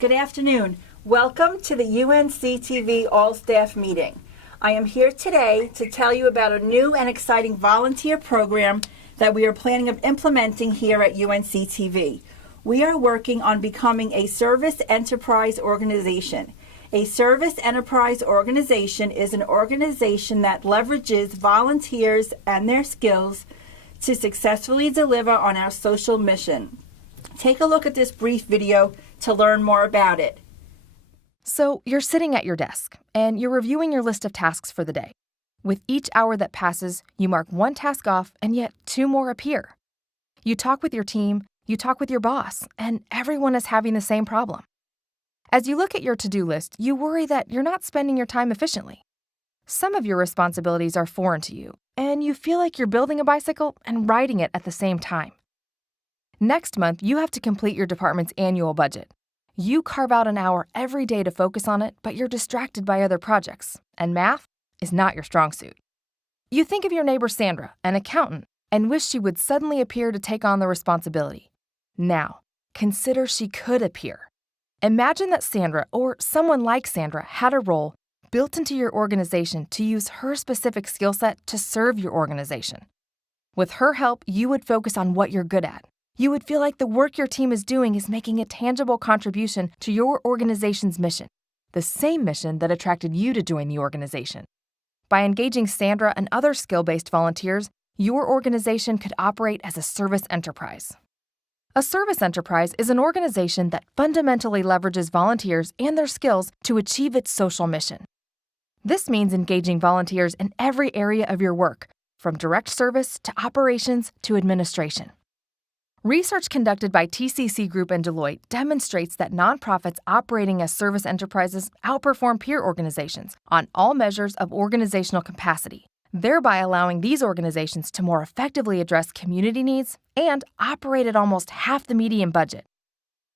Good afternoon. Welcome to the UNC-TV All-Staff Meeting. I am here today to tell you about a new and exciting volunteer program that we are planning on implementing here at UNC-TV. We are working on becoming a service enterprise organization. A service enterprise organization is an organization that leverages volunteers and their skills to successfully deliver on our social mission. Take a look at this brief video to learn more about it. So you're sitting at your desk, and you're reviewing your list of tasks for the day. With each hour that passes, you mark one task off, and yet two more appear. You talk with your team, you talk with your boss, and everyone is having the same problem. As you look at your to-do list, you worry that you're not spending your time efficiently. Some of your responsibilities are foreign to you, and you feel like you're building a bicycle and riding it at the same time. Next month, you have to complete your department's annual budget. You carve out an hour every day to focus on it, but you're distracted by other projects, and math is not your strong suit. You think of your neighbor Sandra, an accountant, and wish she would suddenly appear to take on the responsibility. Now, consider she could appear. Imagine that Sandra, or someone like Sandra, had a role built into your organization to use her specific skill set to serve your organization. With her help, you would focus on what you're good at. You would feel like the work your team is doing is making a tangible contribution to your organization's mission, the same mission that attracted you to join the organization. By engaging Sandra and other skill-based volunteers, your organization could operate as a service enterprise. A service enterprise is an organization that fundamentally leverages volunteers and their skills to achieve its social mission. This means engaging volunteers in every area of your work, from direct service to operations to administration. Research conducted by TCC Group and Deloitte demonstrates that nonprofits operating as service enterprises outperform peer organizations on all measures of organizational capacity, thereby allowing these organizations to more effectively address community needs and operate at almost half the median budget.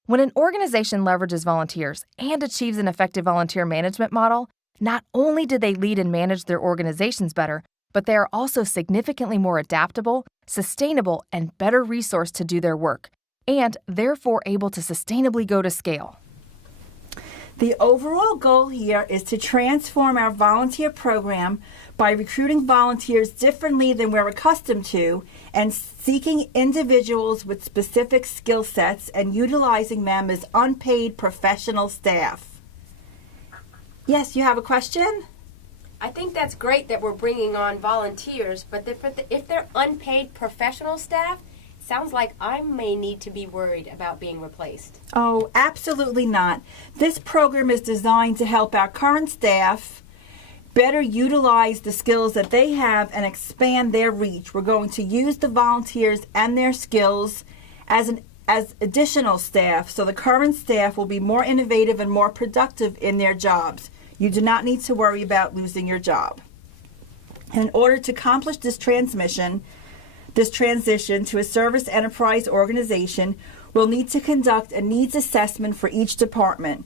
When an organization leverages volunteers and achieves an effective volunteer management model, not only do they lead and manage their organizations better, but they are also significantly more adaptable, sustainable, and better resourced to do their work, and therefore able to sustainably go to scale. The overall goal here is to transform our volunteer program by recruiting volunteers differently than we're accustomed to and seeking individuals with specific skill sets and utilizing them as unpaid professional staff. Yes, you have a question? I think that's great that we're bringing on volunteers, but if they're unpaid professional staff, it sounds like I may need to be worried about being replaced. Oh, absolutely not. This program is designed to help our current staff better utilize the skills that they have and expand their reach. We're going to use the volunteers and their skills as additional staff, so the current staff will be more innovative and more productive in their jobs. You do not need to worry about losing your job. In order to accomplish this transition to a service enterprise organization, we'll need to conduct a needs assessment for each department.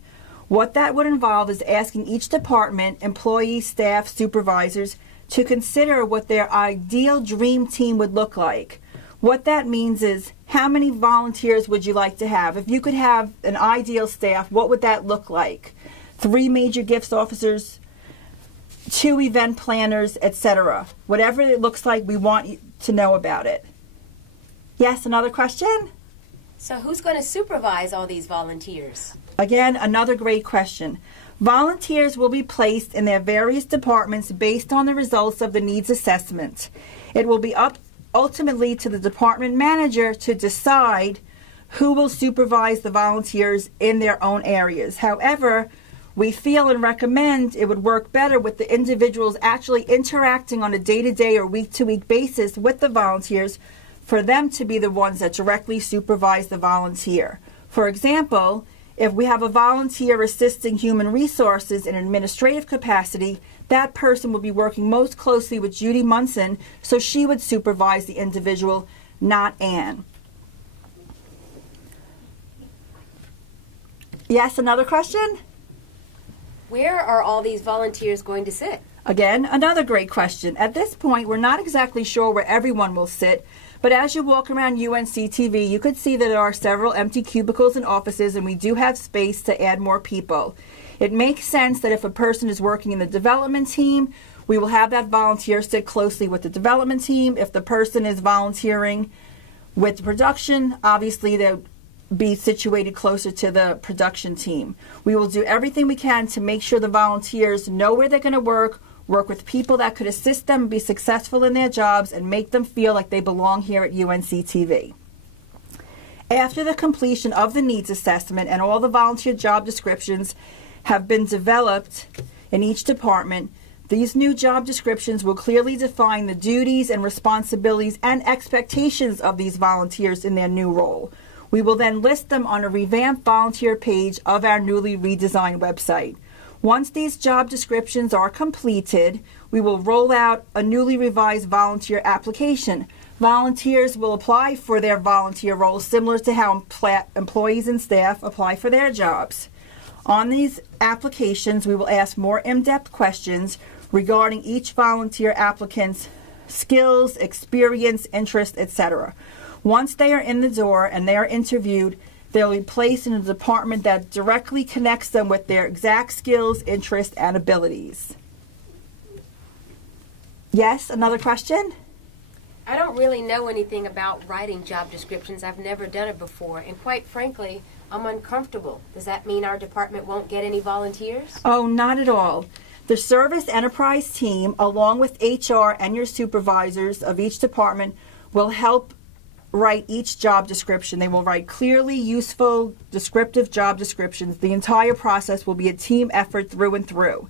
What that would involve is asking each department, employees, staff, supervisors, to consider what their ideal dream team would look like. What that means is, how many volunteers would you like to have? If you could have an ideal staff, what would that look like? 3 major gifts officers, 2 event planners, etc. Whatever it looks like, we want you to know about it. Yes, another question? So who's going to supervise all these volunteers? Again, another great question. Volunteers will be placed in their various departments based on the results of the needs assessment. It will be up ultimately to the department manager to decide who will supervise the volunteers in their own areas. However, we feel and recommend it would work better with the individuals actually interacting on a day-to-day or week-to-week basis with the volunteers for them to be the ones that directly supervise the volunteer. For example, if we have a volunteer assisting human resources in an administrative capacity, that person will be working most closely with Judy Munson, so she would supervise the individual, not Anne. Yes, another question? Where are all these volunteers going to sit? Again, another great question. At this point, we're not exactly sure where everyone will sit, But as you walk around UNC TV, you could see that there are several empty cubicles and offices, and we do have space to add more people. It makes sense that if a person is working in the development team, we will have that volunteer sit closely with the development team. If the person is volunteering with production, obviously they'll be situated closer to the production team. We will do everything we can to make sure the volunteers know where they're going to work with people that could assist them be successful in their jobs, and make them feel like they belong here at UNC TV. After the completion of the needs assessment and all the volunteer job descriptions have been developed in each department, these new job descriptions will clearly define the duties and responsibilities and expectations of these volunteers in their new role. We will then list them on a revamped volunteer page of our newly redesigned website. Once these job descriptions are completed, we will roll out a newly revised volunteer application. Volunteers will apply for their volunteer roles similar to how employees and staff apply for their jobs. On these applications, we will ask more in-depth questions regarding each volunteer applicant's skills, experience, interest, etc. Once they are in the door and they are interviewed, they'll be placed in a department that directly connects them with their exact skills, interests, and abilities. Yes, another question? I don't really know anything about writing job descriptions. I've never done it before, and quite frankly, I'm uncomfortable. Does that mean our department won't get any volunteers? Oh, not at all. The Service Enterprise team, along with HR and your supervisors of each department, will help write each job description. They will write clearly, useful, descriptive job descriptions. The entire process will be a team effort through and through.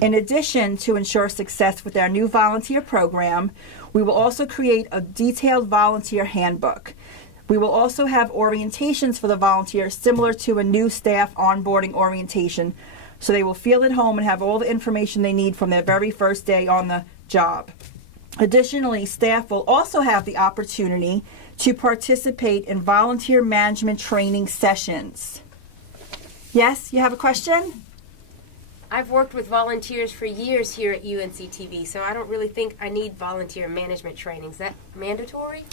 In addition, to ensure success with our new volunteer program, we will also create a detailed volunteer handbook. We will also have orientations for the volunteers similar to a new staff onboarding orientation, so they will feel at home and have all the information they need from their very first day on the job. Additionally, staff will also have the opportunity to participate in volunteer management training sessions. Yes, you have a question? I've worked with volunteers for years here at UNC TV, so I don't really think I need volunteer management training. Is that mandatory?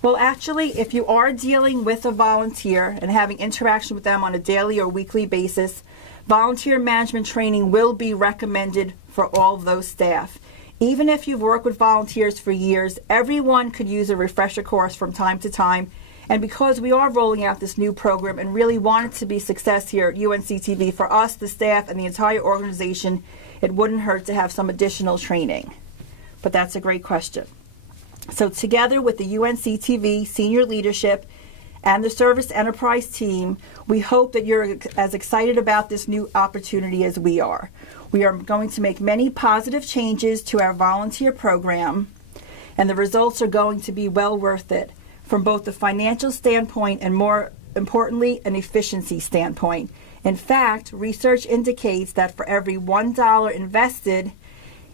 Well, actually, if you are dealing with a volunteer and having interaction with them on a daily or weekly basis, volunteer management training will be recommended for all of those staff. Even if you've worked with volunteers for years, everyone could use a refresher course from time to time. And because we are rolling out this new program and really want it to be a success here at UNC TV, for us, the staff, and the entire organization, it wouldn't hurt to have some additional training. But that's a great question. So together with the UNC TV senior leadership and the Service Enterprise team, we hope that you're as excited about this new opportunity as we are. We are going to make many positive changes to our volunteer program, and the results are going to be well worth it from both the financial standpoint and, more importantly, an efficiency standpoint. In fact, research indicates that for every $1 invested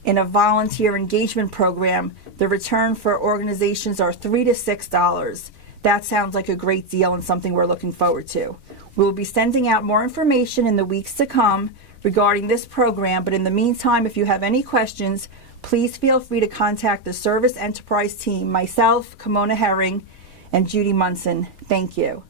in a volunteer engagement program, the return for organizations are $3 to $6. That sounds like a great deal and something we're looking forward to. We will be sending out more information in the weeks to come regarding this program, but in the meantime, if you have any questions, please feel free to contact the Service Enterprise team, myself, Kimona Herring, and Judy Munson. Thank you.